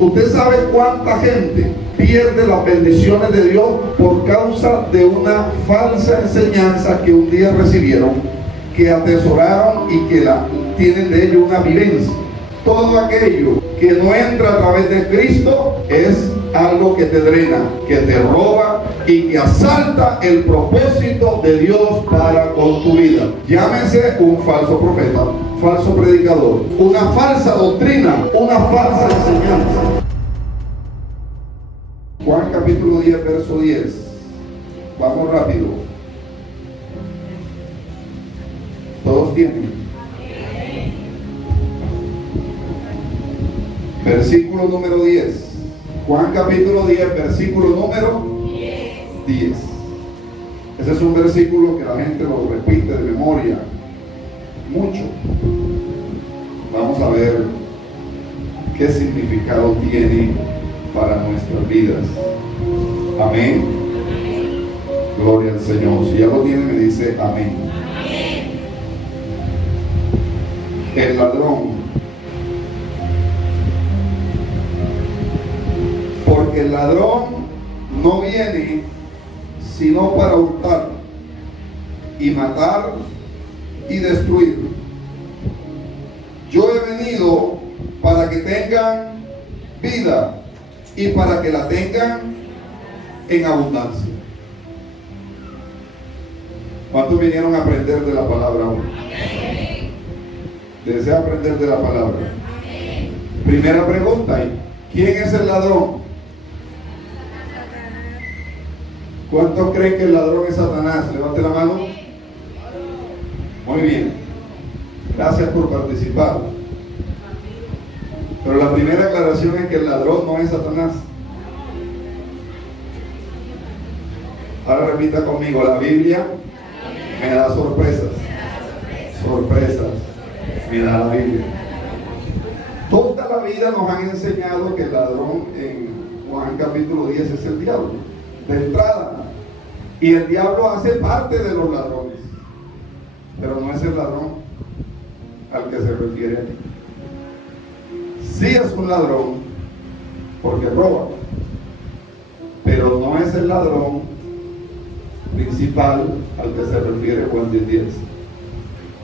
¿Usted sabe cuánta gente pierde las bendiciones de Dios por causa de una falsa enseñanza que un día recibieron, que atesoraron y que tienen de ello una vivencia? Todo aquello que no entra a través de Cristo es algo que te drena, que te roba y que asalta el propósito de Dios para con tu vida. Llámese un falso profeta, falso predicador, una falsa doctrina, una falsa enseñanza. Juan capítulo 10, verso 10. Vamos rápido. ¿Todos tienen? Versículo número 10. Juan capítulo 10, versículo número 10. Ese es un versículo que la gente lo repite de memoria mucho. Vamos a ver qué significado tiene para nuestras vidas. Amén. Gloria al Señor. Si ya lo tiene, me dice amén. El ladrón. Porque el ladrón no viene sino para hurtar y matar y destruir. Yo he venido para que tengan vida y para que la tengan en abundancia. ¿Cuántos vinieron a aprender de la palabra hoy? ¿Desea aprender de la palabra? Primera pregunta: ¿quién es el ladrón? ¿Cuántos creen que el ladrón es Satanás? Levante la mano. Muy bien. Gracias por participar. Pero la primera aclaración es que el ladrón no es Satanás. Ahora repita conmigo: la Biblia me da sorpresas. Sorpresas me da la Biblia. Toda la vida nos han enseñado que el ladrón en Juan capítulo 10 es el diablo, de entrada. Y el diablo hace parte de los ladrones, pero no es el ladrón al que se refiere aquí. Sí es un ladrón porque roba, pero no es el ladrón principal al que se refiere Juan 10:10.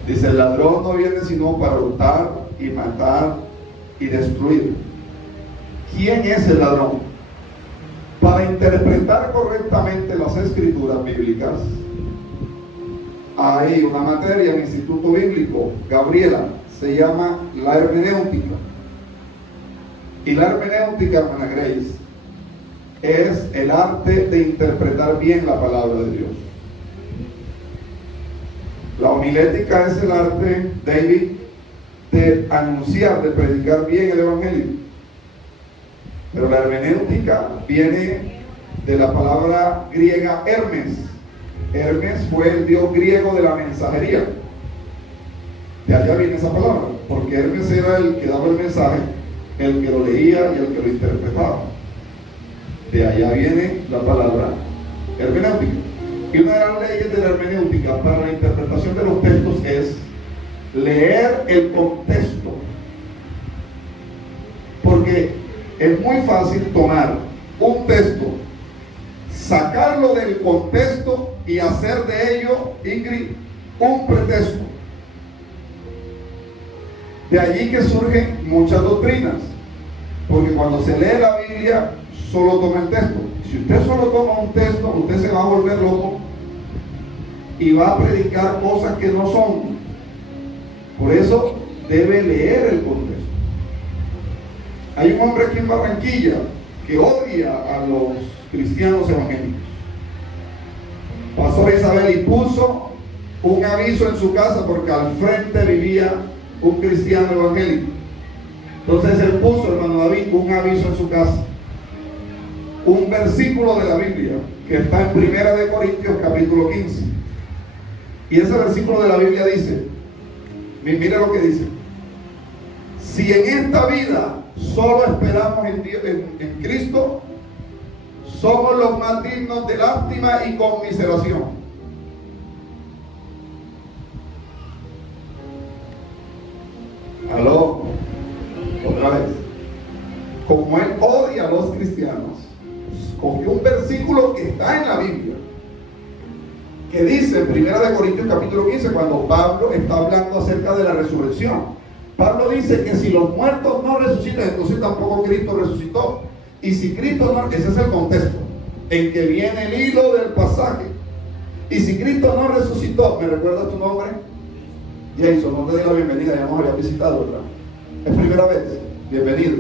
Dice: el ladrón no viene sino para hurtar y matar y destruir. ¿Quién es el ladrón? Para interpretar correctamente las escrituras bíblicas, hay una materia en el Instituto Bíblico, Gabriela, se llama la hermenéutica. Y la hermenéutica, hermana Grace, es el arte de interpretar bien la palabra de Dios. La homilética es el arte, David, de anunciar, de predicar bien el evangelio. Pero la hermenéutica viene de la palabra griega Hermes. Hermes fue el dios griego de la mensajería. De allá viene esa palabra, porque Hermes era el que daba el mensaje, el que lo leía y el que lo interpretaba. De allá viene la palabra hermenéutica. Y una de las leyes de la hermenéutica para la interpretación de los textos es leer el contexto. Porque es muy fácil tomar un texto, sacarlo del contexto y hacer de ello, Ingrid, un pretexto. De allí que surgen muchas doctrinas, porque cuando se lee la Biblia solo toma el texto. Si usted solo toma un texto, usted se va a volver loco y va a predicar cosas que no son. Por eso debe leer el contexto. Hay un hombre aquí en Barranquilla que odia a los cristianos evangélicos. Pastor Isabel, y puso un aviso en su casa porque al frente vivía un cristiano evangélico. Entonces él puso, hermano David, un aviso en su casa. Un versículo de la Biblia que está en Primera de Corintios capítulo 15. Y ese versículo de la Biblia dice, mire lo que dice: si en esta vida solo esperamos en Cristo, somos los más dignos de lástima y conmiseración. ¿Aló? Otra vez. Como él él odia a los cristianos, cogió un versículo que está en la Biblia, que dice en 1 Corintios capítulo 15, cuando Pablo está hablando acerca de la resurrección. Pablo dice que si los muertos no resucitan, entonces tampoco Cristo resucitó. Y si Cristo no, ese es el contexto en que viene el hilo del pasaje. Y si Cristo no resucitó, ¿me recuerdas tu nombre? Jason, no te doy la bienvenida, ya nos había visitado, ¿verdad? Es primera vez, bienvenido.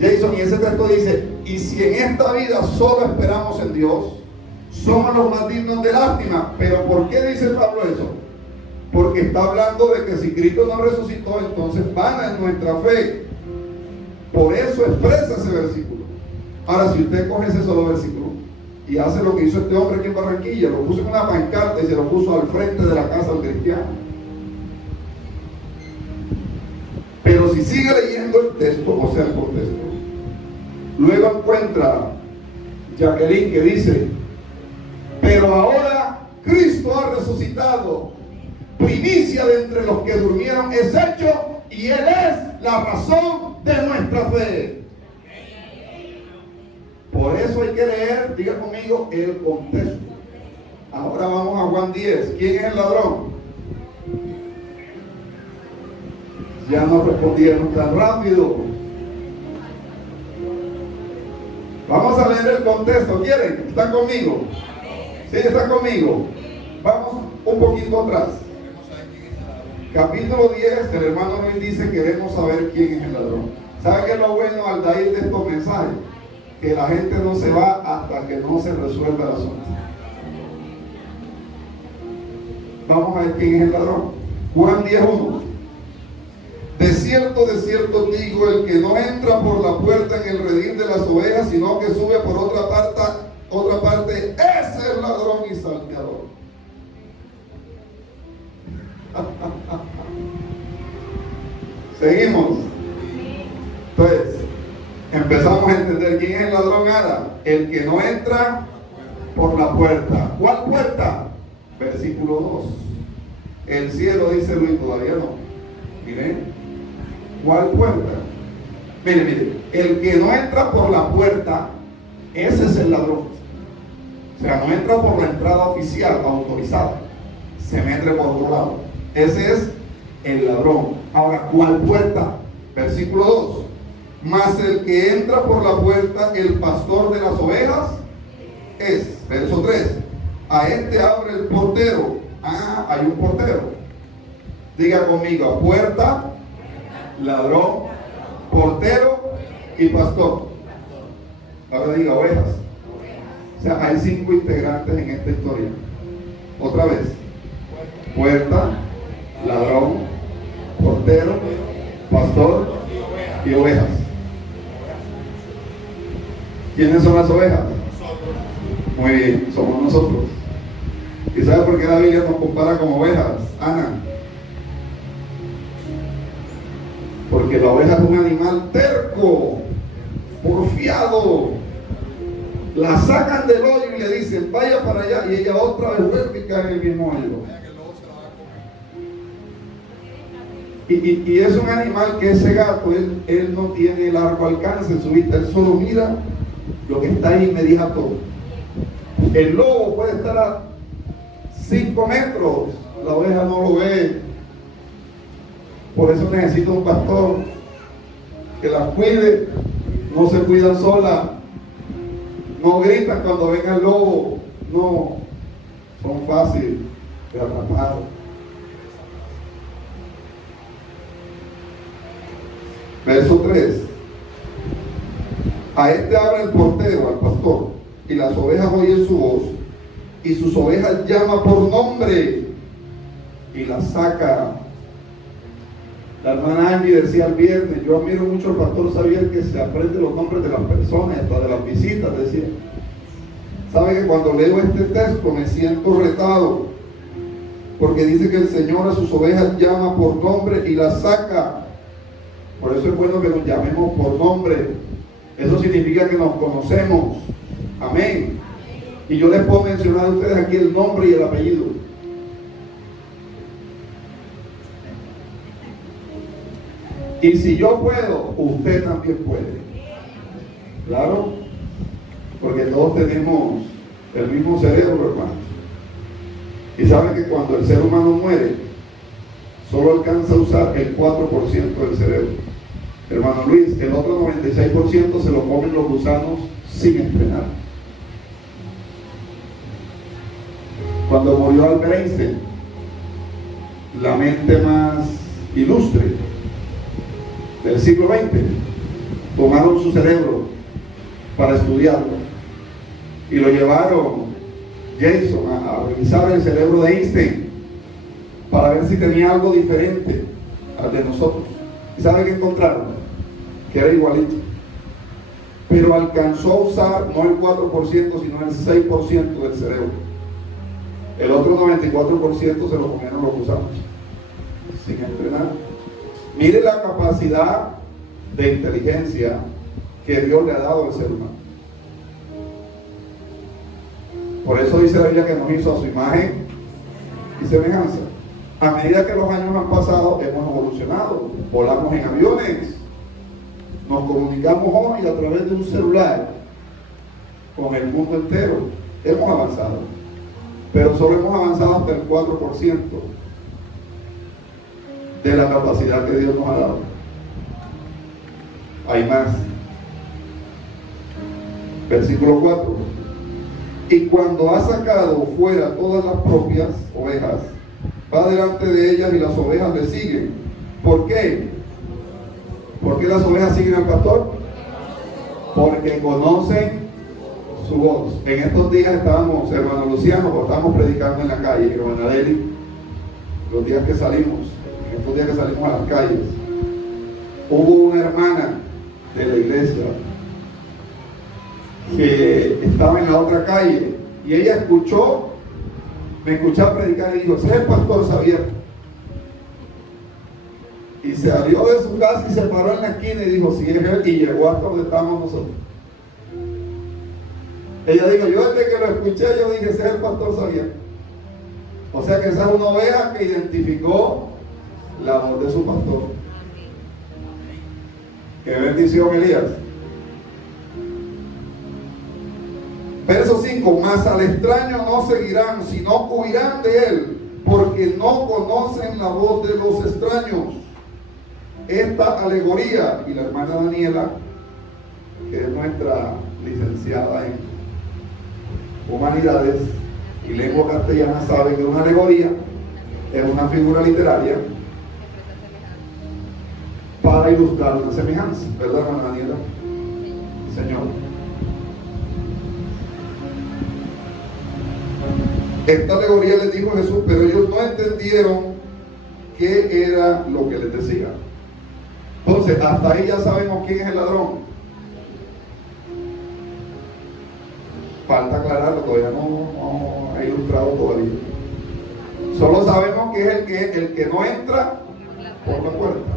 Jason, y ese texto dice, y si en esta vida solo esperamos en Dios, somos los más dignos de lástima. Pero ¿por qué dice Pablo eso? Porque está hablando de que si Cristo no resucitó, entonces vana es nuestra fe. Por eso expresa ese versículo. Ahora, si usted coge ese solo versículo y hace lo que hizo este hombre aquí en Barranquilla, lo puso en una pancarta y se lo puso al frente de la casa del cristiano. Pero si sigue leyendo el texto, o sea, el contexto, luego encuentra Jacqueline que dice, pero ahora Cristo ha resucitado, primicia de entre los que durmieron es hecho, y Él es la razón de nuestra fe. Por eso hay que leer, diga conmigo, el contexto. Ahora vamos a Juan 10. ¿Quién es el ladrón? Ya no respondieron tan rápido. Vamos a leer el contexto. ¿Quieren? ¿Están conmigo? ¿Sí? ¿Están conmigo? Vamos un poquito atrás. Capítulo 10, el hermano Luis dice, queremos saber quién es el ladrón. ¿Sabe qué es lo bueno al dar de estos mensajes? Que la gente no se va hasta que no se resuelva el asunto. Vamos a ver quién es el ladrón. Juan 10:1. De cierto digo, el que no entra por la puerta en el redil de las ovejas, sino que sube por otra parte, es el ladrón y salteador. Seguimos. Entonces, empezamos a entender quién es el ladrón ahora. El que no entra por la puerta. ¿Cuál puerta? Versículo 2. El cielo, dice Luis, todavía no. Miren. ¿Cuál puerta? Mire. El que no entra por la puerta, ese es el ladrón. O sea, no entra por la entrada oficial, autorizada. Se mete por otro lado. Ese es el ladrón. Ahora, ¿cuál puerta? Versículo 2. Mas el que entra por la puerta, el pastor de las ovejas, es. Verso 3. A este abre el portero. Ah, hay un portero. Diga conmigo, puerta, ladrón, portero y pastor. Ahora diga ovejas. O sea, hay 5 integrantes en esta historia. Otra vez. Puerta, ladrón, portero, pastor y ovejas. ¿Quiénes son las ovejas? Muy bien, somos nosotros. ¿Y sabe por qué la Biblia nos compara como ovejas, Ana? Porque la oveja es un animal terco, porfiado. La sacan del hoyo y le dicen, vaya para allá, y ella otra vez vuelve y cae en el mismo hoyo. Y es un animal que ese gato, él no tiene largo alcance en su vista, él solo mira lo que está ahí inmediato. El lobo puede estar a 5 metros, la oveja no lo ve. Por eso necesita un pastor que las cuide. No se cuidan solas, no gritan cuando venga el lobo, no, son fáciles de atrapar. Verso 3. A este abre el portero, al pastor, y las ovejas oyen su voz, y sus ovejas llama por nombre y las saca. La hermana Angie decía el viernes, yo admiro mucho al pastor Xavier que se aprende los nombres de las personas, hasta de las visitas, decía. ¿Sabe que cuando leo este texto me siento retado? Porque dice que el Señor a sus ovejas llama por nombre y las saca. Por eso es bueno que nos llamemos por nombre. Eso significa que nos conocemos. Amén. Y yo les puedo mencionar a ustedes aquí el nombre y el apellido. Y si yo puedo, usted también puede. Claro, porque todos tenemos el mismo cerebro, hermanos. Y saben que cuando el ser humano muere, solo alcanza a usar el 4% del cerebro. Hermano Luis, el otro 96% se lo comen los gusanos sin entrenar. Cuando murió Albert Einstein, la mente más ilustre del siglo XX, tomaron su cerebro para estudiarlo y lo llevaron Jason a revisar el cerebro de Einstein para ver si tenía algo diferente al de nosotros. ¿Y saben qué encontraron? Que era igualito, pero alcanzó a usar no el 4%, sino el 6% del cerebro. El otro 94% se lo comieron los gusanos sin entrenar. Mire la capacidad de inteligencia que Dios le ha dado al ser humano. Por eso dice la Biblia que nos hizo a su imagen y semejanza. A medida que los años han pasado, hemos evolucionado. Volamos en aviones, nos comunicamos hoy a través de un celular con el mundo entero. Hemos avanzado, pero solo hemos avanzado hasta el 4% de la capacidad que Dios nos ha dado. Hay más. Versículo 4. Y cuando ha sacado fuera todas las propias ovejas, va delante de ellas y las ovejas le siguen. ¿Por qué? ¿Por qué las ovejas siguen al pastor? Porque conocen su voz. En estos días estábamos, hermano Luciano, porque estábamos predicando en la calle, hermana Deli, los días que salimos, en estos días que salimos a las calles, hubo una hermana de la iglesia que estaba en la otra calle y ella me escuchaba predicar y dijo: ese es el pastor Xavier. Y se salió de su casa y se paró en la esquina y dijo: sí, es él, y llegó hasta donde estamos nosotros. Ella dijo: yo desde que lo escuché, yo dije: ese es el pastor Xavier. O sea que esa es una oveja que identificó la voz de su pastor. Qué bendición, Elías. Verso 5: mas al extraño no seguirán, sino huirán de él, porque no conocen la voz de los extraños. Esta alegoría, y la hermana Daniela, que es nuestra licenciada en humanidades y lengua castellana, sabe que una alegoría es una figura literaria para ilustrar una semejanza, ¿verdad, hermana Daniela? Señor. Esta alegoría les dijo Jesús, pero ellos no entendieron qué era lo que les decía. Entonces, hasta ahí ya sabemos quién es el ladrón. Falta aclararlo, todavía no ha ilustrado todavía. Solo sabemos que es el que no entra por la puerta.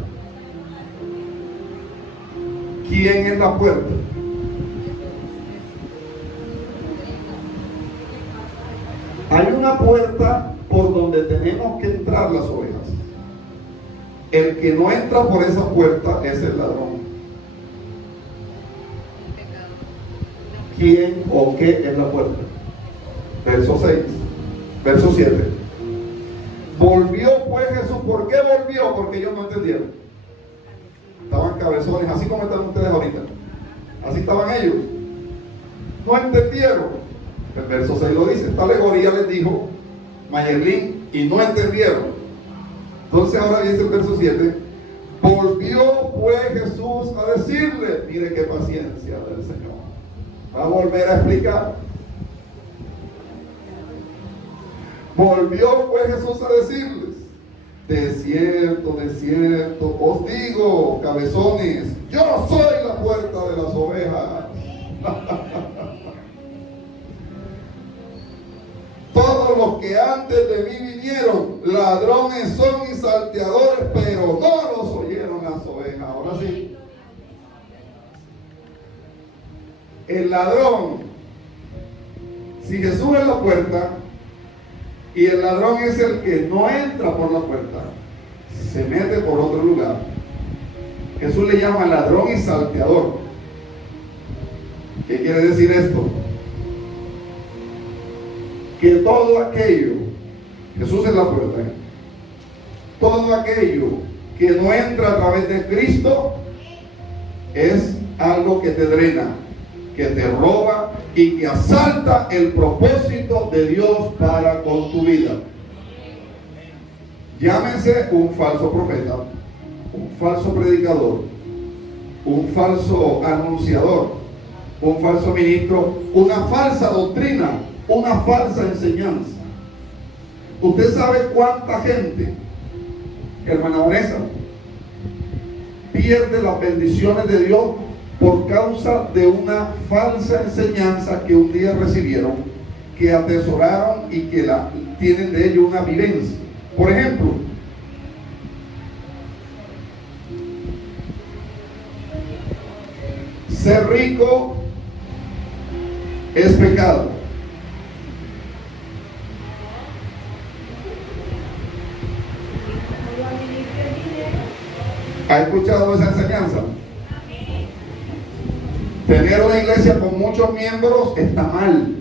¿Quién es la puerta? Hay una puerta por donde tenemos que entrar las ovejas. El que no entra por esa puerta es el ladrón. ¿Quién o qué es la puerta? Verso 6. Verso 7. Volvió pues Jesús. ¿Por qué volvió? Porque ellos no entendieron. Estaban cabezones, así como están ustedes ahorita. Así estaban ellos. No entendieron. El verso 6 lo dice. Esta alegoría les dijo Mayerlin y no entendieron. Entonces ahora dice el verso 7: volvió pues Jesús a decirle, mire qué paciencia del Señor, va a volver a explicar. Volvió pues Jesús a decirles: de cierto os digo, cabezones, yo soy la puerta de las ovejas. Todos los que antes de mí vinieron, ladrones son y salteadores, pero no los oyeron las ovejas. Ahora sí. El ladrón, si Jesús es la puerta y el ladrón es el que no entra por la puerta, se mete por otro lugar. Jesús le llama ladrón y salteador. ¿Qué quiere decir esto? Que todo aquello, Jesús es la puerta, todo aquello que no entra a través de Cristo es algo que te drena, que te roba y que asalta el propósito de Dios para con tu vida. Llámese un falso profeta, un falso predicador, un falso anunciador, un falso ministro, una falsa doctrina, una falsa enseñanza. Usted sabe cuánta gente, hermana Vanessa, pierde las bendiciones de Dios por causa de una falsa enseñanza que un día recibieron, que atesoraron y que tienen de ello una vivencia. Por ejemplo, ser rico es pecado. ¿Ha escuchado esa enseñanza? Tener una iglesia con muchos miembros está mal,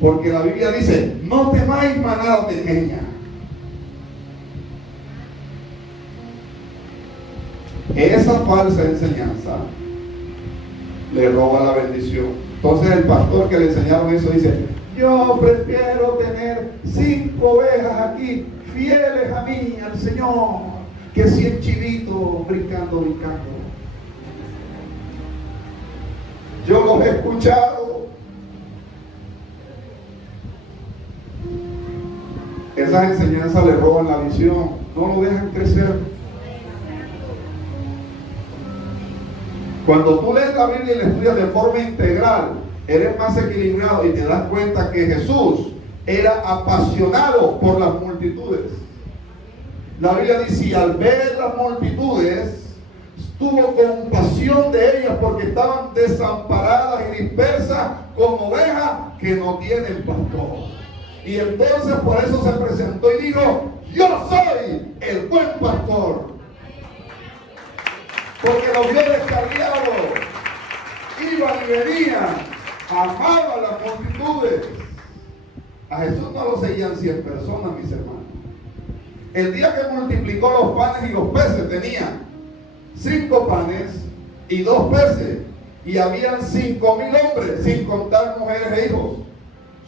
porque la Biblia dice: no temáis manada pequeña. Esa falsa enseñanza le roba la bendición. Entonces el pastor que le enseñaron eso dice: yo prefiero tener 5 ovejas aquí fieles a mí, al Señor, que 100 chivitos brincando. Yo los he escuchado. Esas enseñanzas le roban la visión, no lo dejan crecer. Cuando tú lees la Biblia y la estudias de forma integral, eres más equilibrado y te das cuenta que Jesús era apasionado por las multitudes. La Biblia dice: y al ver las multitudes, tuvo compasión de ellas porque estaban desamparadas y dispersas como ovejas que no tienen pastor. Y entonces por eso se presentó y dijo: yo soy el buen pastor. Porque los vio descarriados, iban y venían, amaban las multitudes. A Jesús no lo seguían 100 personas, mis hermanos. El día que multiplicó los panes y los peces, tenía 5 panes y 2 peces, y habían 5,000 hombres, sin contar mujeres e hijos.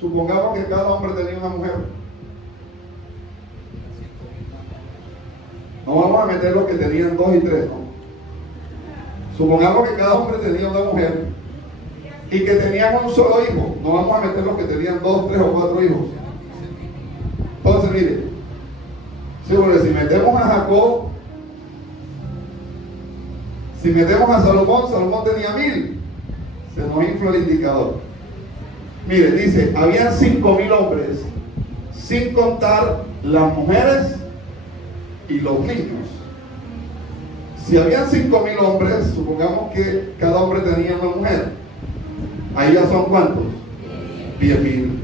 Supongamos que cada hombre tenía una mujer. No vamos a meter los que tenían 2 y 3, ¿no? Supongamos que cada hombre tenía una mujer y que tenían un solo hijo. No vamos a meter los que tenían 2, 3 o 4 hijos. Entonces, mire, si metemos a Jacob, si metemos a Salomón, Salomón tenía 1000. Se nos infla el indicador. Mire, dice: habían 5,000 hombres, sin contar las mujeres y los niños. Si habían 5,000 hombres, supongamos que cada hombre tenía una mujer. Ahí ya son ¿cuántos? 10,000.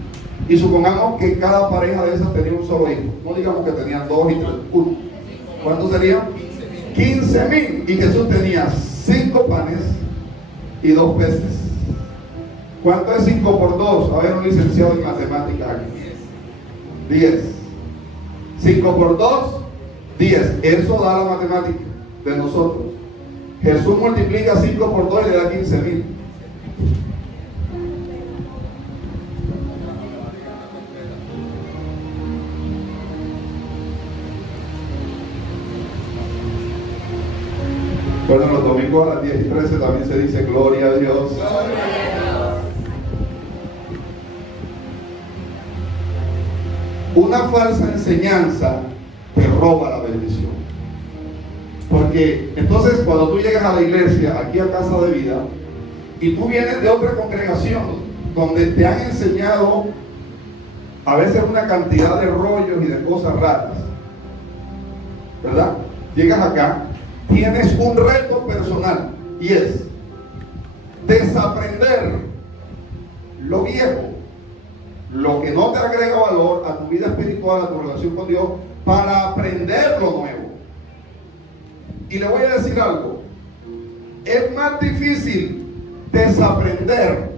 Y supongamos que cada pareja de esas tenía un solo hijo. No digamos que tenían 2 y 3, 1. ¿Cuántos serían? 15,000. Y Jesús tenía 5 panes y 2 peces. ¿Cuánto es 5 por 2? A ver, un licenciado en matemáticas aquí. 10. 5 por 2, 10. Eso da la matemática de nosotros. Jesús multiplica 5 por 2 y le da 15,000. Bueno, los domingos a las 10 y 13 también se dice gloria a Dios. Gloria a Dios. Una falsa enseñanza te roba la bendición. Porque entonces cuando tú llegas a la iglesia, aquí a Casa de Vida, y tú vienes de otra congregación donde te han enseñado a veces una cantidad de rollos y de cosas raras, ¿verdad? Llegas acá, tienes un reto personal y es desaprender lo viejo, lo que no te agrega valor a tu vida espiritual, a tu relación con Dios, para aprender lo nuevo. Y le voy a decir algo: es más difícil desaprender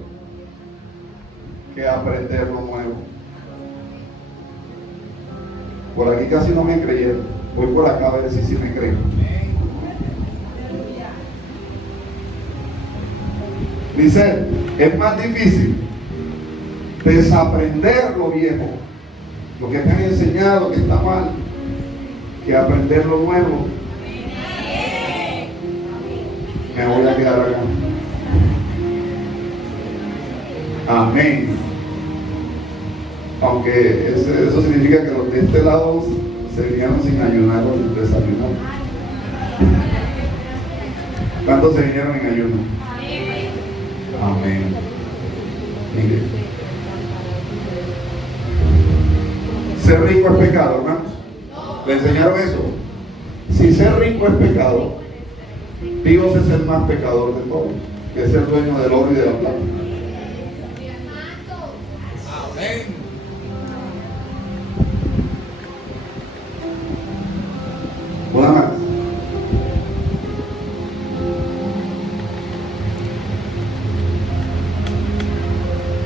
que aprender lo nuevo. Por aquí casi no me creyeron. Voy por acá a ver si sí me creen. Dice, es más difícil desaprender lo viejo, lo que te han enseñado que está mal, que aprender lo nuevo. Me voy a quedar acá. Amén. Aunque eso significa que los de este lado se vinieron sin ayunar o sin desayunar. ¿Cuántos se vinieron en ayuno? Amén. Mire. Ser rico es pecado, hermanos. ¿Le enseñaron eso? Si ser rico es pecado, Dios es el más pecador de todos, que es el dueño del oro y de la plata. Amén. Una más.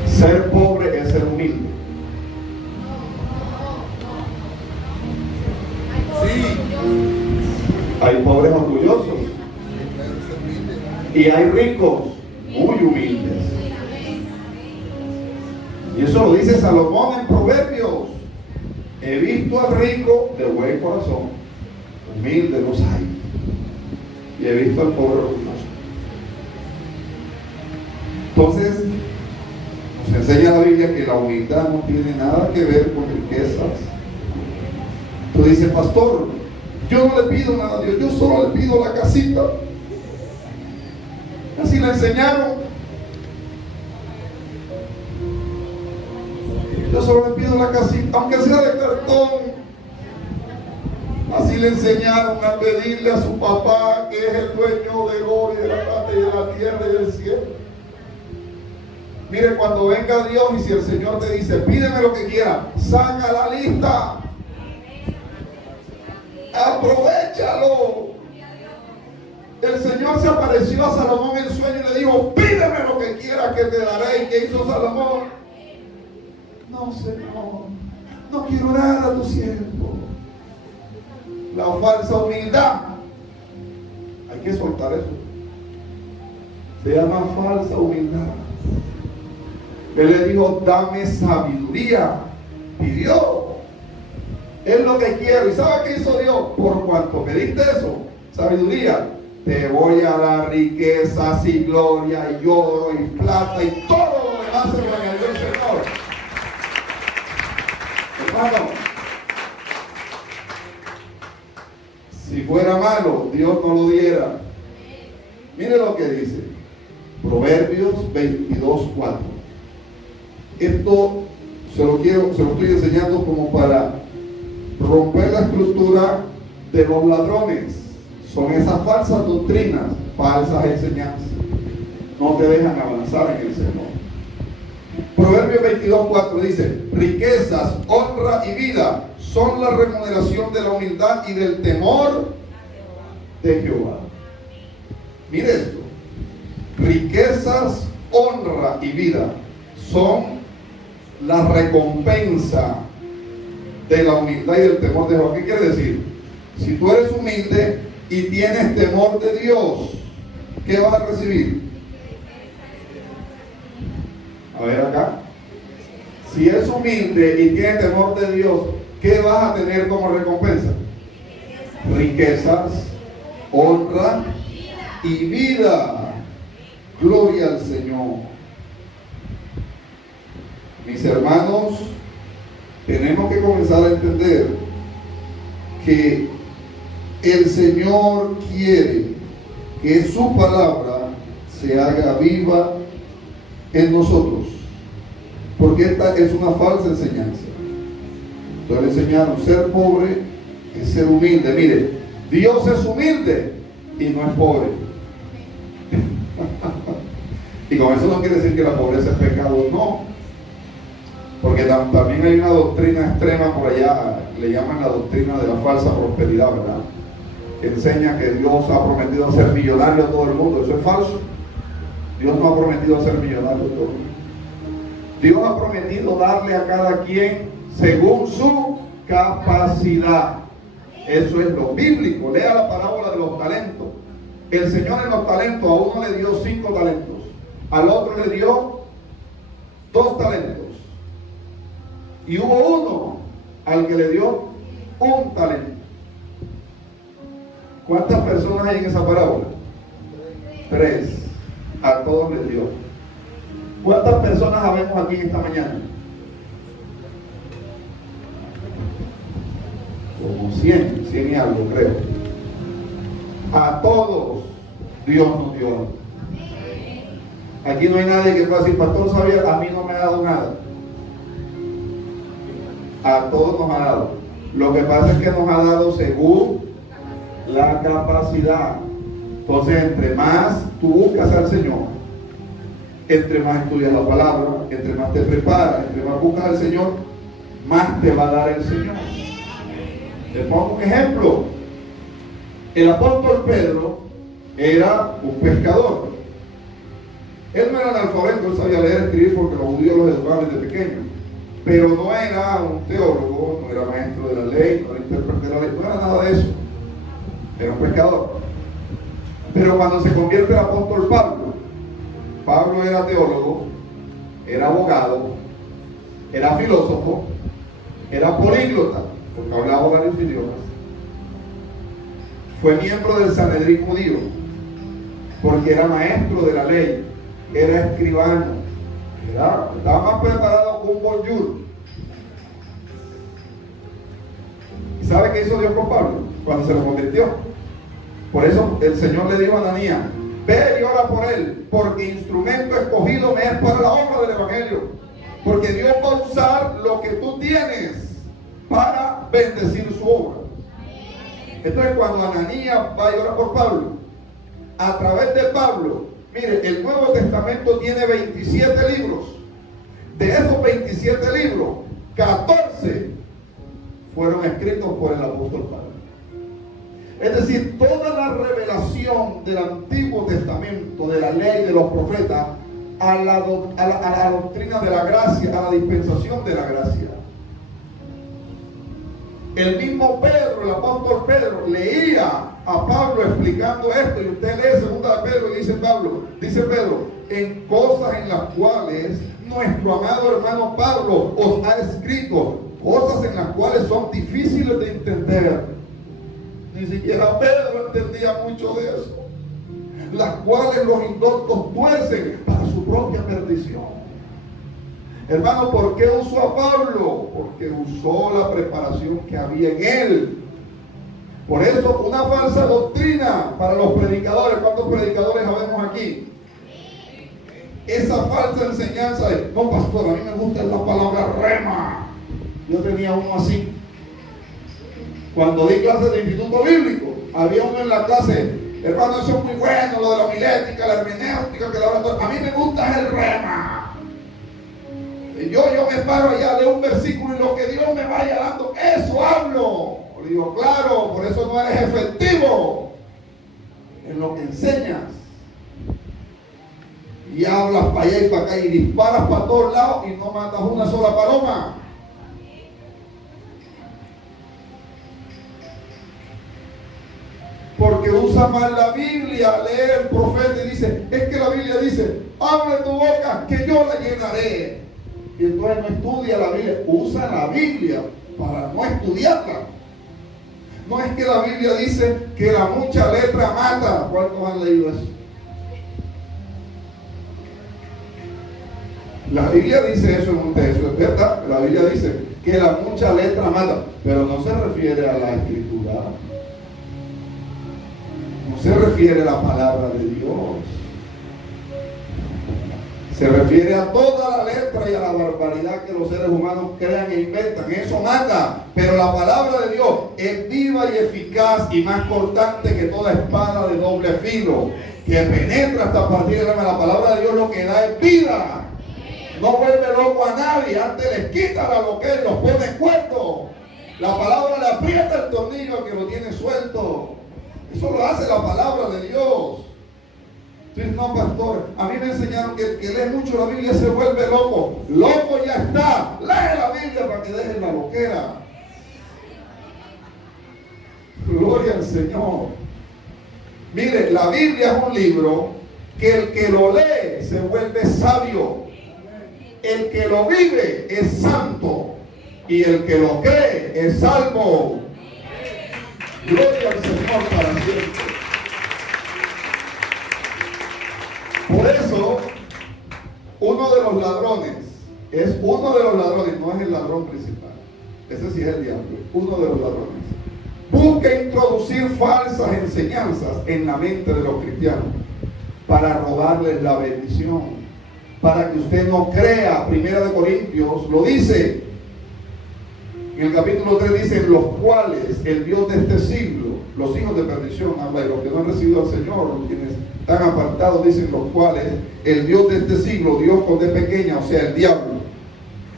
Ser pobre es ser humilde. Sí. Hay pobres orgullosos. Y hay ricos muy humildes. Y eso lo dice Salomón en Proverbios. He visto al rico de buen corazón, humilde los hay. Y he visto al pobre orgulloso. Entonces, nos enseña la Biblia que la humildad no tiene nada que ver con riquezas. Tú dices, pastor, yo no le pido nada a Dios, yo solo le pido la casita. Así le enseñaron. Yo solo le pido la casita, aunque sea de cartón. Así le enseñaron a pedirle a su papá, que es el dueño de oro y de la plata y de la tierra y del cielo. Mire, cuando venga Dios y si el Señor te dice, pídeme lo que quiera, saca la lista. Aprovéchalo. El Señor se apareció a Salomón en sueño y le dijo, pídeme lo que quieras que te daré. ¿Y qué hizo Salomón? No, Señor, no quiero nada a tu siervo. La falsa humildad. Hay que soltar eso. Se llama falsa humildad. Él le dijo, dame sabiduría. Pidió. Es lo que quiero. ¿Y sabe qué hizo Dios? Por cuanto pediste eso, sabiduría, te voy a dar riquezas y gloria y oro y plata y todo lo demás se lo añadió el Señor. Hermano, si fuera malo, Dios no lo diera. Mire lo que dice Proverbios 22:4. Esto se lo estoy enseñando como para romper la estructura de los ladrones. Son esas falsas doctrinas, falsas enseñanzas. No te dejan avanzar en el Señor. Proverbios 22:4 dice, riquezas, honra y vida son la remuneración de la humildad y del temor de Jehová. Mire esto. Riquezas, honra y vida son la recompensa de la humildad y del temor de Jehová. ¿Qué quiere decir? Si tú eres humilde y tienes temor de Dios, ¿qué vas a recibir? A ver acá. Si eres humilde y tienes temor de Dios, ¿qué vas a tener como recompensa? Riquezas, honra y vida. Gloria al Señor. Mis hermanos, tenemos que comenzar a entender que el Señor quiere que su palabra se haga viva en nosotros, porque esta es una falsa enseñanza. Entonces le enseñaron, ser pobre es ser humilde. Mire, Dios es humilde y no es pobre. Y con eso no quiere decir que la pobreza es pecado, no, porque también hay una doctrina extrema por allá, le llaman la doctrina de la falsa prosperidad, ¿verdad? Que enseña que Dios ha prometido hacer millonario a todo el mundo. Eso es falso. Dios no ha prometido ser millonario todo. Dios ha prometido darle a cada quien según su capacidad. Eso es lo bíblico. Lea la parábola de los talentos. El Señor en los talentos, a uno le dio 5 talentos, al otro le dio 2 talentos. Y hubo uno al que le dio 1 talento. ¿Cuántas personas hay en esa parábola? 3. A todos les dio. ¿Cuántas personas habemos aquí en esta mañana? Como 100 y algo, creo. A todos Dios nos dio. Aquí no hay nadie que pueda decir, Pastor Xavier, a mí no me ha dado nada. A todos nos ha dado. Lo que pasa es que nos ha dado según la capacidad. Entonces, entre más tú buscas al Señor, entre más estudias la palabra, entre más te preparas, entre más buscas al Señor, más te va a dar el Señor. Te pongo un ejemplo. El apóstol Pedro era un pescador. Él no era analfabeto, él sabía leer y escribir porque los judíos los educaban desde pequeño. Pero no era un teólogo, no era maestro de la ley, no era intérprete de la ley, no era nada de eso. Era un pescador. Pero cuando se convierte el apóstol Pablo, Pablo era teólogo, era abogado, era filósofo, era políglota, porque hablaba varios idiomas. Fue miembro del Sanedrín judío, porque era maestro de la ley, era escribano, estaba más preparado que un bonjour. ¿Y sabe qué hizo Dios con Pablo cuando se lo convirtió? Por eso el Señor le dijo a Ananías, ve y ora por él, porque instrumento escogido me es para la obra del Evangelio. Porque Dios va a usar lo que tú tienes para bendecir su obra. Entonces cuando Ananías va y ora por Pablo, a través de Pablo, mire, el Nuevo Testamento tiene 27 libros. De esos 27 libros, 14 fueron escritos por el apóstol Pablo. Es decir, toda la revelación del Antiguo Testamento, de la ley, de los profetas, a la doctrina de la gracia, a la dispensación de la gracia. El mismo Pedro, el apóstol Pedro, leía a Pablo explicando esto, y usted lee 2 de Pedro y dice Pedro, en cosas en las cuales nuestro amado hermano Pablo os ha escrito, cosas en las cuales son difíciles de entender. Ni siquiera Pedro entendía mucho de eso, las cuales los indoctos tuercen para su propia perdición. Hermano, ¿por qué usó a Pablo? Porque usó la preparación que había en él. Por eso, una falsa doctrina para los predicadores. ¿Cuántos predicadores habemos aquí? Esa falsa enseñanza de, no, pastor, a mí me gusta la palabra rema. Yo tenía uno así. Cuando di clases de instituto bíblico, había uno en la clase, hermano, eso es muy bueno, lo de la homilética, la hermenéutica, que la oratoria. A mí me gusta el rema. Yo me paro allá de un versículo y lo que Dios me vaya dando, eso hablo. Le digo, claro, por eso no eres efectivo en lo que enseñas. Y hablas para allá y para acá y disparas para todos lados y no matas una sola paloma. Porque usa mal la Biblia, lee el profeta y dice, es que la Biblia dice, abre tu boca que yo la llenaré. Y entonces no estudia la Biblia, usa la Biblia para no estudiarla. No es que la Biblia dice que la mucha letra mata. ¿Cuántos han leído eso? La Biblia dice eso en un texto, es verdad. La Biblia dice que la mucha letra mata, pero no se refiere a la escritura. No se refiere a la palabra de Dios. Se refiere a toda la letra y a la barbaridad que los seres humanos crean e inventan. Eso mata. Pero la palabra de Dios es viva y eficaz y más cortante que toda espada de doble filo, que penetra hasta partir del alma. La palabra de Dios lo que da es vida. No vuelve loco a nadie. Antes les quita la loquera y los pone cuerdo. La palabra le aprieta el tornillo al que lo tiene suelto. Eso lo hace la palabra de Dios. Tú dices, no, pastor, a mí me enseñaron que el que lee mucho la Biblia se vuelve loco. Loco ya está. Lee la Biblia para que dejes la loquera. Gloria al Señor. Mire, la Biblia es un libro que el que lo lee se vuelve sabio. El que lo vive es santo. Y el que lo cree es salvo. Gloria al Señor para siempre. Por eso, uno de los ladrones, no es el ladrón principal. Ese sí es el diablo, uno de los ladrones. Busca introducir falsas enseñanzas en la mente de los cristianos para robarles la bendición, para que usted no crea. Primera de Corintios lo dice, en el capítulo 3 dice, los cuales el Dios de este siglo, los hijos de perdición, habla de los que no han recibido al Señor, los quienes están apartados, dicen los cuales el Dios de este siglo, Dios con D pequeña, o sea el diablo,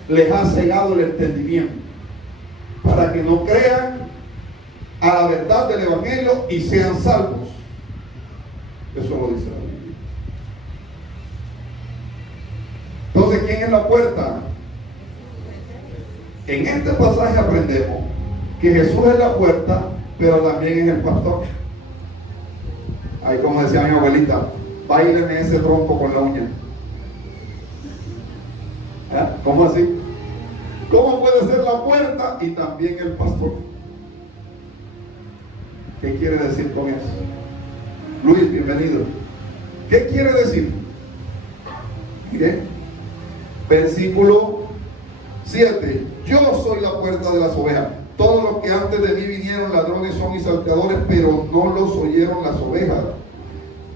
les ha cegado el entendimiento, para que no crean a la verdad del Evangelio y sean salvos. Eso lo dice la Biblia. Entonces, ¿quién es la puerta? En este pasaje aprendemos que Jesús es la puerta, pero también es el pastor. Ahí, como decía mi abuelita, báileme ese tronco con la uña. ¿Cómo así? ¿Cómo puede ser la puerta y también el pastor? ¿Qué quiere decir con eso? Luis, bienvenido. ¿Qué quiere decir? Miren, versículo 7. Yo soy la puerta de las ovejas. Todos los que antes de mí vinieron ladrones son y salteadores, pero no los oyeron las ovejas.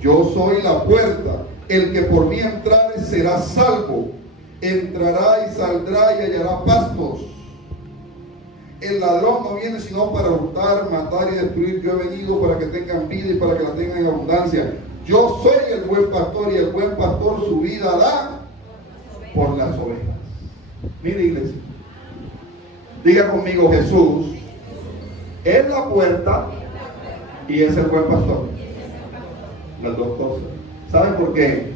Yo soy la puerta. El que por mí entrare será salvo. Entrará y saldrá y hallará pastos. El ladrón no viene sino para hurtar, matar y destruir. Yo he venido para que tengan vida y para que la tengan en abundancia. Yo soy el buen pastor y el buen pastor su vida da por las ovejas. Mire, iglesia, diga conmigo, Jesús es la puerta y es el buen pastor. Las dos cosas. ¿Saben por qué?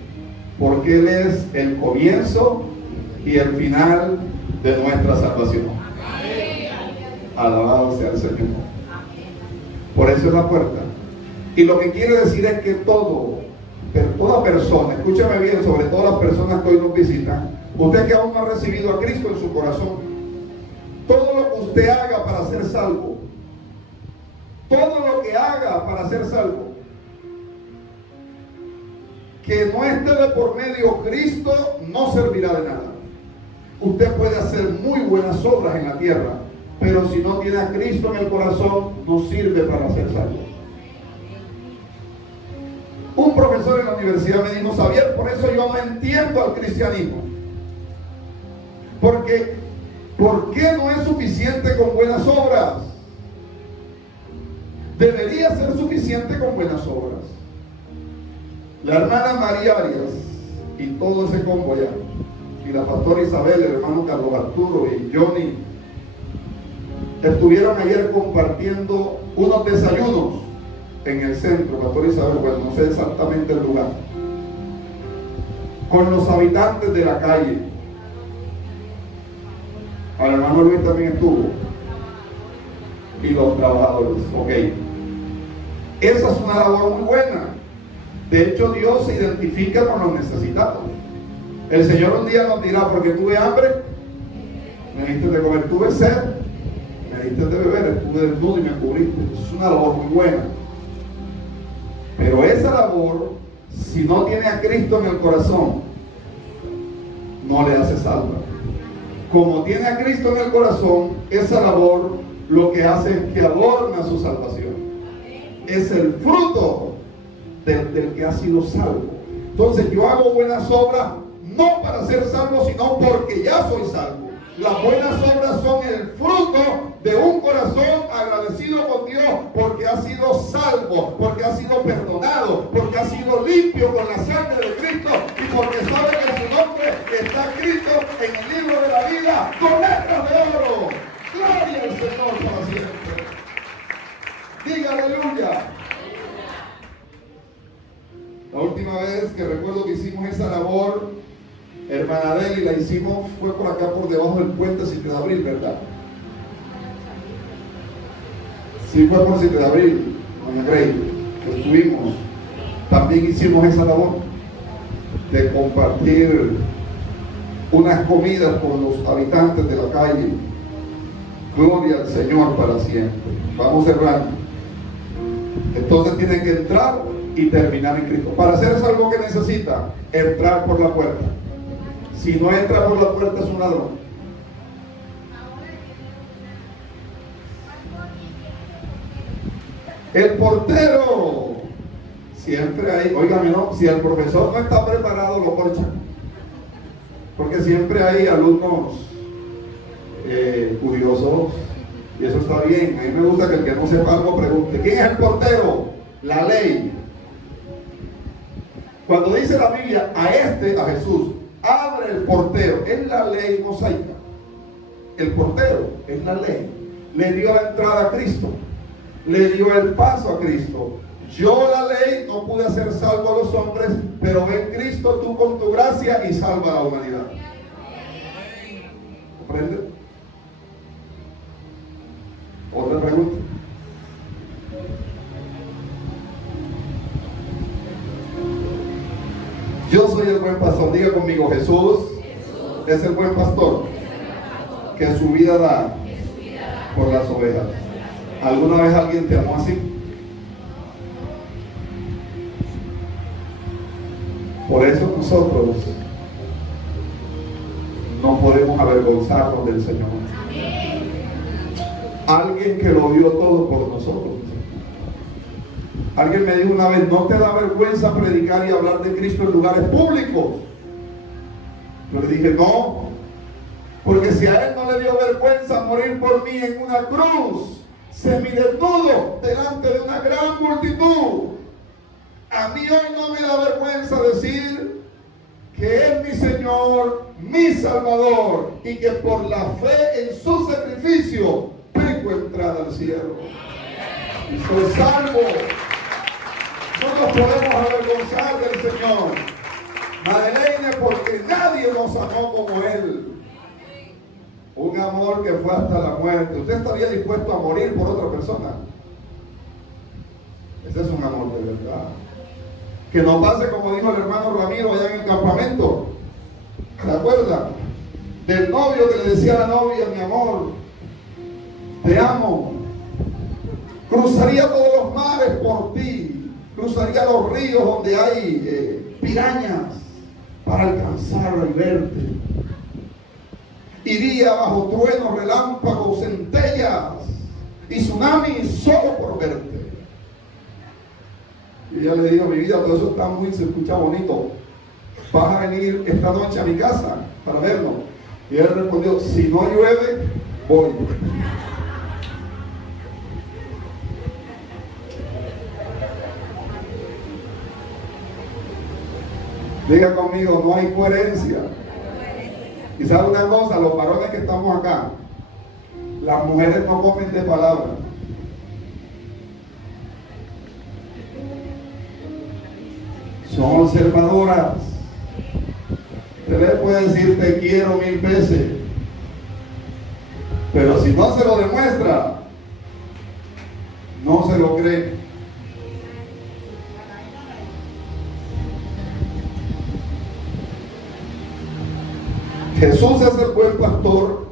Porque Él es el comienzo y el final de nuestra salvación. Alabado sea el Señor. Por eso es la puerta. Y lo que quiere decir es que toda persona, escúchame bien, sobre todo las personas que hoy nos visitan, usted que aún no ha recibido a Cristo en su corazón, todo lo que usted haga para ser salvo, todo lo que haga para ser salvo, que no esté de por medio Cristo, no servirá de nada. Usted puede hacer muy buenas obras en la tierra, pero si no tiene a Cristo en el corazón, no sirve para ser salvo. Un profesor en la universidad me dijo, Xavier, por eso yo no entiendo al cristianismo. Porque, ¿por qué no es suficiente con buenas obras? Debería ser suficiente con buenas obras. La hermana María Arias y todo ese combo ya, y la pastora Isabel, el hermano Carlos Arturo y Johnny, estuvieron ayer compartiendo unos desayunos en el centro, pastor Isabel, bueno, no sé exactamente el lugar, con los habitantes de la calle. Al hermano Luis también estuvo, y los trabajadores. Ok, esa es una labor muy buena. De hecho, Dios se identifica con los necesitados. El Señor un día nos dirá, porque tuve hambre, me diste de comer, tuve sed, me diste de beber, estuve desnudo y me cubriste. Es una labor muy buena. Pero esa labor, si no tiene a Cristo en el corazón, no le hace salva. Como tiene a Cristo en el corazón, esa labor lo que hace es que adorna su salvación. Es el fruto del que ha sido salvo. Entonces yo hago buenas obras no para ser salvo, sino porque ya soy salvo. Las buenas obras son el fruto de un corazón agradecido con Dios porque ha sido salvo, porque ha sido perdonado, porque ha sido limpio con la sangre de Cristo y porque sabe que su nombre está escrito en el libro de la vida con letras de oro. Gloria al Señor para siempre. Diga aleluya. La última vez que recuerdo que hicimos esa labor, hermana Deli, la hicimos, fue por acá por debajo del puente 7 de abril, ¿verdad? Sí, fue por 7 de abril, doña Grey, que estuvimos. También hicimos esa labor de compartir unas comidas con los habitantes de la calle. Gloria al Señor para siempre. Vamos cerrando. Entonces tienen que entrar y terminar en Cristo. Para hacer eso algo que necesita, entrar por la puerta. Si no entra por la puerta es un ladrón. El portero, siempre hay, óigame, no, si el profesor no está preparado, lo corchan. Porque siempre hay alumnos curiosos, y eso está bien. A mí me gusta que el que no sepa algo pregunte. ¿Quién es el portero? La ley. Cuando dice la Biblia a Jesús, abre el portero, es la ley mosaica. El portero es la ley. Le dio la entrada a Cristo, le dio el paso a Cristo. Yo, la ley, no pude hacer salvo a los hombres, pero ven Cristo tú con tu gracia y salva a la humanidad. ¿Comprende? Otra pregunta. Yo soy el buen pastor. Diga conmigo, Jesús es el buen pastor que su vida da por las ovejas. ¿Alguna vez alguien te amó así? Por eso nosotros no podemos avergonzarnos del Señor. Alguien que lo dio todo por nosotros. Alguien me dijo una vez, ¿no te da vergüenza predicar y hablar de Cristo en lugares públicos? Yo le dije, no, porque si a Él no le dio vergüenza morir por mí en una cruz, semidesnudo, delante de una gran multitud, a mí hoy no me da vergüenza decir que es mi Señor, mi Salvador, y que por la fe en su sacrificio tengo entrada al cielo. Y soy salvo. No nos podemos avergonzar del Señor, Madeleine, porque nadie nos amó como Él. Un amor que fue hasta la muerte. ¿Usted estaría dispuesto a morir por otra persona? Ese es un amor de verdad. Que no pase como dijo el hermano Ramiro allá en el campamento. ¿Se acuerdan? Del novio que le decía a la novia, mi amor, te amo. Cruzaría todos los mares por ti. Cruzaría los ríos donde hay pirañas para alcanzarla y verte. Iría bajo truenos, relámpagos, centellas y tsunamis solo por verte. Y ella le dijo, mi vida, todo eso está muy, se escucha bonito. ¿Vas a venir esta noche a mi casa para verlo? Y él respondió, si no llueve, voy. Diga conmigo, no hay coherencia. Y sabe una cosa, los varones que estamos acá, las mujeres no comen de palabras. Son observadoras. Usted le puede decir te quiero 1000 veces, pero si no se lo demuestra, no se lo cree. Jesús es el buen pastor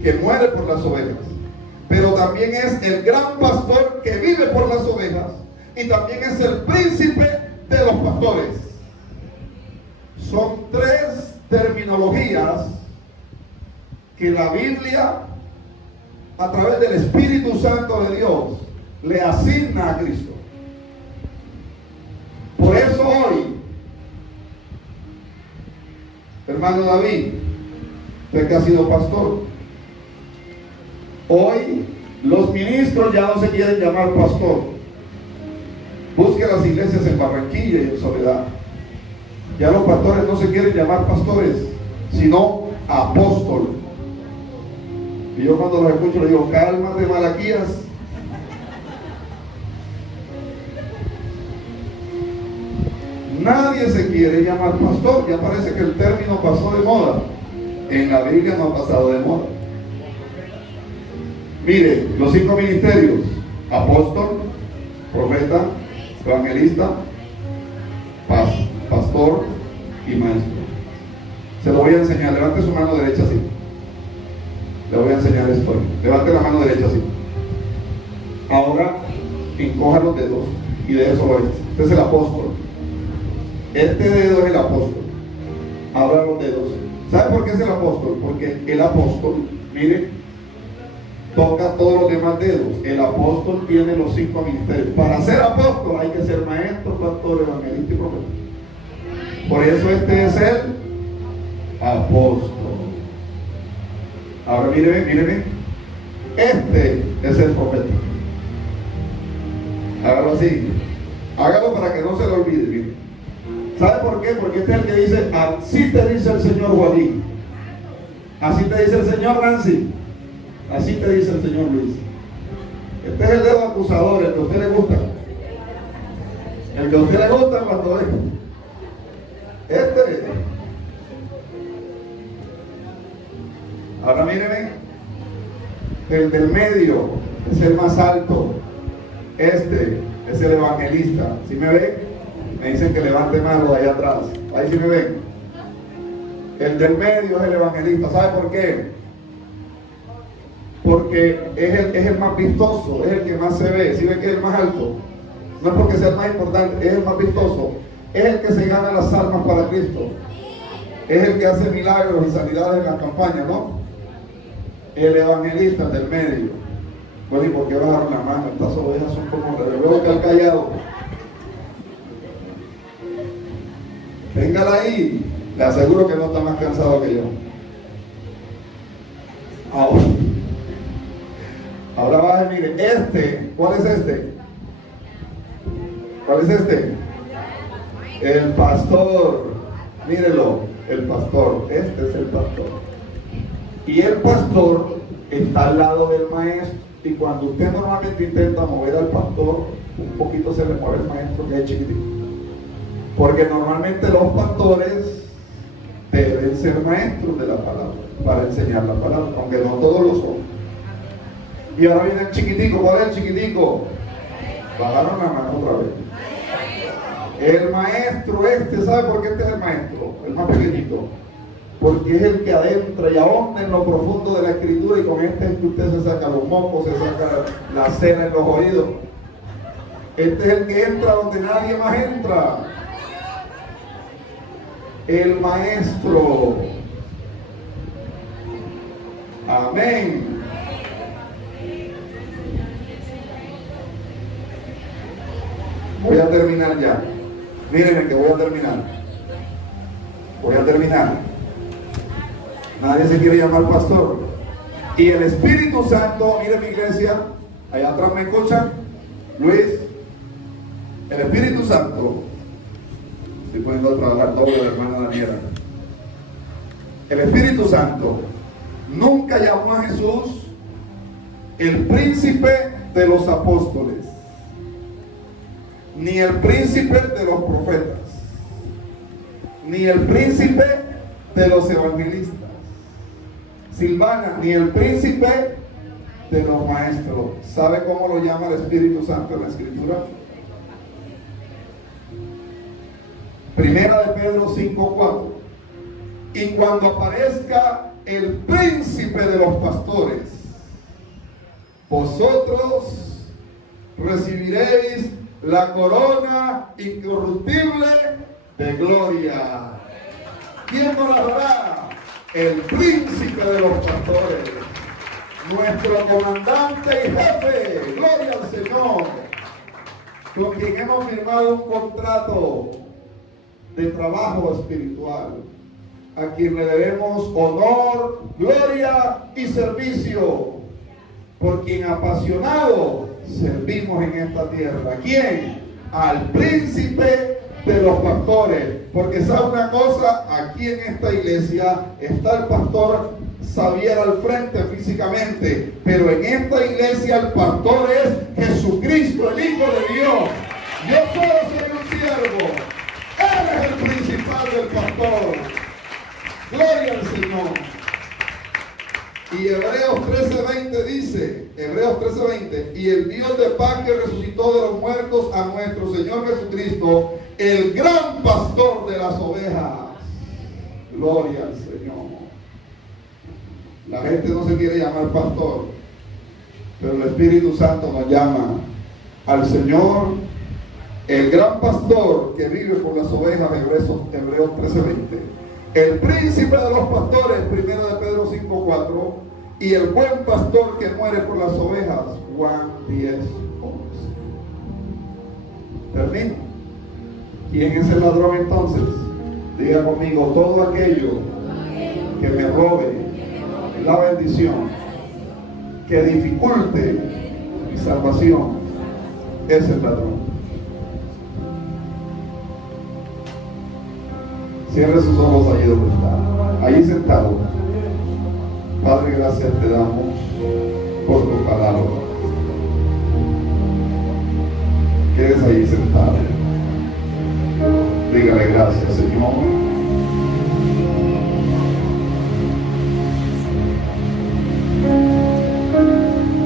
que muere por las ovejas, pero también es el gran pastor que vive por las ovejas y también es el príncipe de los pastores. Son 3 terminologías que la Biblia, a través del Espíritu Santo de Dios, le asigna a Cristo. Por eso hoy, hermano David, usted que ha sido pastor, hoy los ministros ya no se quieren llamar pastor. Busque las iglesias en Barranquilla y en Soledad. Ya los pastores no se quieren llamar pastores, sino apóstol. Y yo cuando los escucho les digo, cálmate, Malaquías. Nadie se quiere llamar pastor. Ya parece que el término pasó de moda. En la Biblia no ha pasado de moda. Mire, los 5 ministerios: apóstol, profeta, evangelista, pastor y maestro. Se lo voy a enseñar. Levante su mano derecha así. Le voy a enseñar esto. Levante la mano derecha así. Ahora encoja los dedos y deje solo este. Este es el apóstol. Este dedo es el apóstol. Abra los dedos. ¿Sabe por qué es el apóstol? Porque el apóstol, mire, toca todos los demás dedos. El apóstol tiene los 5 ministerios. Para ser apóstol hay que ser maestro, pastor, evangelista y profeta. Por eso este es el apóstol. Ahora míreme. Este es el profeta. Hágalo así. Hágalo para que no se lo olvide. Mire. ¿Sabe por qué? Porque este es el que dice: así te dice el Señor Juanín. Así te dice el Señor Nancy. Así te dice el Señor Luis. Este es el dedo acusador, el que a usted le gusta. El que a usted le gusta, pastor. Este. Ahora míreme. El del medio es el más alto. Este es el evangelista. ¿Sí me ven? Me dicen que levante mano de allá atrás. Ahí sí me ven. El del medio es el evangelista. ¿Sabe por qué? Porque es el más vistoso, es el que más se ve. ¿Sí ve que es el más alto? No es porque sea el más importante, es el más vistoso. Es el que se gana las almas para Cristo. Es el que hace milagros y sanidades en las campañas, ¿no? El evangelista del medio. Bueno, ¿y por qué bajaron la mano? Estas ovejas son como veo que al callado. Téngala ahí. Le aseguro que no está más cansado que yo. Ahora baja, mire, ¿cuál es este? ¿Cuál es este? El pastor. Mírelo, el pastor. Este es el pastor. Y el pastor está al lado del maestro. Y cuando usted normalmente intenta mover al pastor, un poquito se le mueve el maestro, que es chiquitito. Porque normalmente los pastores deben ser maestros de la palabra, para enseñar la palabra, aunque no todos lo son. Y ahora viene el chiquitico. ¿Cuál es el chiquitico? Bajaron la mano otra vez. El maestro ¿sabe por qué este es el maestro? El más pequeñito. Porque es el que adentra y ahonda en lo profundo de la escritura, y con este es que usted se saca los mocos, se saca la cera en los oídos. Este es el que entra donde nadie más entra. El maestro. Amén. Voy a terminar ya. Mírenme que voy a terminar. Voy a terminar. Nadie se quiere llamar pastor. Y el Espíritu Santo, mire mi iglesia, allá atrás me escuchan, Luis, el Espíritu Santo, estoy poniendo a trabajar todo la hermana Daniela. El Espíritu Santo nunca llamó a Jesús el príncipe de los apóstoles, ni el príncipe de los profetas, ni el príncipe de los evangelistas, Silvana, ni el príncipe de los maestros. ¿Sabe cómo lo llama el Espíritu Santo en la Escritura? Primera de Pedro 5:4. Y cuando aparezca el príncipe de los pastores, vosotros recibiréis la corona incorruptible de gloria. ¿Quién nos la dará? El príncipe de los pastores, nuestro comandante y jefe, gloria al Señor, con quien hemos firmado un contrato de trabajo espiritual, a quien le debemos honor, gloria y servicio, por quien apasionado servimos en esta tierra. ¿A quién? Al príncipe de los pastores. Porque sabe una cosa, aquí en esta iglesia está el pastor Xavier al frente físicamente, pero en esta iglesia el pastor es Jesucristo, el Hijo de Dios. Yo solo soy un siervo, Él es el principal del pastor. Gloria al Señor. Y Hebreos 13:20 dice, Hebreos 13:20, y el Dios de paz que resucitó de los muertos a nuestro Señor Jesucristo, el gran pastor de las ovejas. Gloria al Señor. La gente no se quiere llamar pastor, pero el Espíritu Santo nos llama al Señor, el gran pastor que vive por las ovejas. Hebreos 13:20. El príncipe de los pastores, 1 de Pedro 5:4, y el buen pastor que muere por las ovejas, Juan 10:11. Termino. ¿Quién es el ladrón entonces? Diga conmigo: todo aquello que me robe la bendición, que dificulte mi salvación, es el ladrón. Cierre sus ojos allí donde está, allí sentado. Padre, gracias te damos por tu palabra. Quedes allí sentado. Dígale gracias, Señor.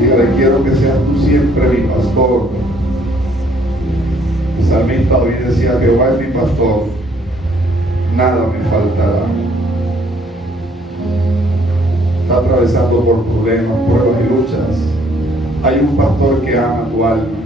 Dígale: quiero que seas tú siempre mi pastor. El salmista David decía: Jehová es mi pastor, nada me faltará. Está atravesando por problemas, pruebas y luchas. Hay un pastor que ama tu alma.